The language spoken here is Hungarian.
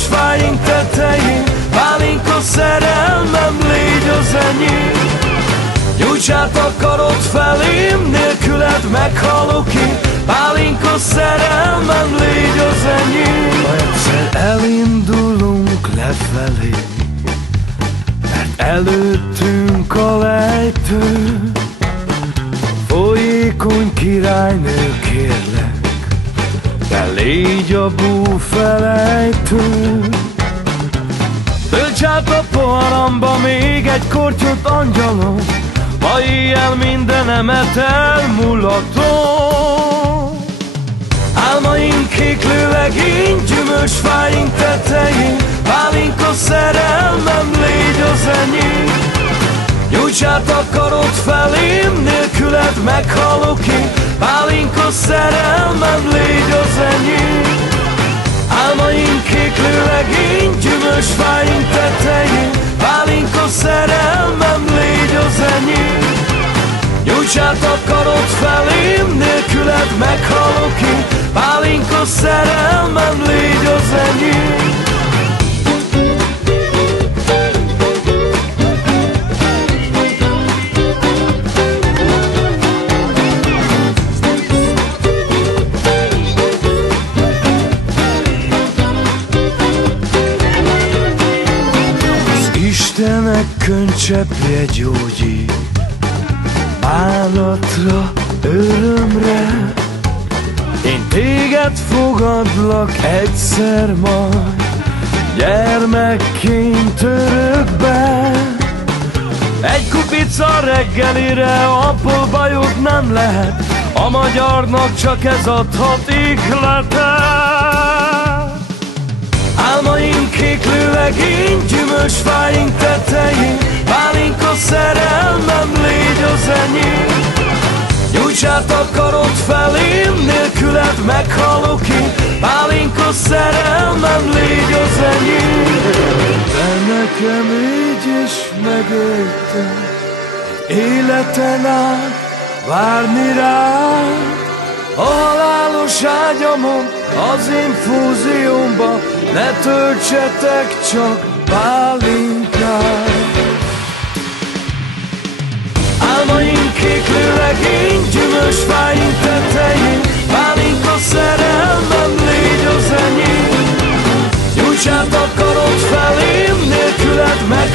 fáink tetején, pálinka szerelmem, légy az enyém. Nyújts át a karod felém, nélküled meghalok én, pálinka szerelmem, légy az enyém. Ha egyszer elindulunk lefelé, mert előttünk a lejtő, folyékony királynő, kérlek, te légy a búfelejtő. Tölts át a poharamba még egy kortyot, angyalom, ma éjjel mindenemet elmulatom. Álmaink kéklő legény, gyümölcsfáink tetején, pálinka szerelmem, légy az enyém. Nyújts át a karod felém, nélküled meghalok én, pálinka szerelmem, légy az enyém. Álmaink kéklő legény, gyümölcsfáink tetején, pálinka szerelmem, légy az enyém. Nyújts át a karod felém, nélküled meghalok én, pálinka szerelmem, légy az enyém. Istenek könycseppje gyógyít, bánatra, örömre. Én téged fogadlak egyszer majd, gyermekként örökbe. Egy kupica reggelire abból bajod nem lehet, a magyarnak csak ez adhat ihletet. Álmaink kéklő legény, gyümölcsfáink tetején, pálinka szerelmem, légy az enyém. Nyújts át a karod felém, nélküled meghalok én, pálinka szerelmem, légy az enyém. De nekem így is megérte, életen át várni rád. A halálos ágyamon, az infúziómba, ne töltsetek csak pálinkát. Álmaink kéklő legény, gyümölcsfáink tetején, pálinka szerelmem, légy az enyém. Nyújts át a karod felém, nélküled meg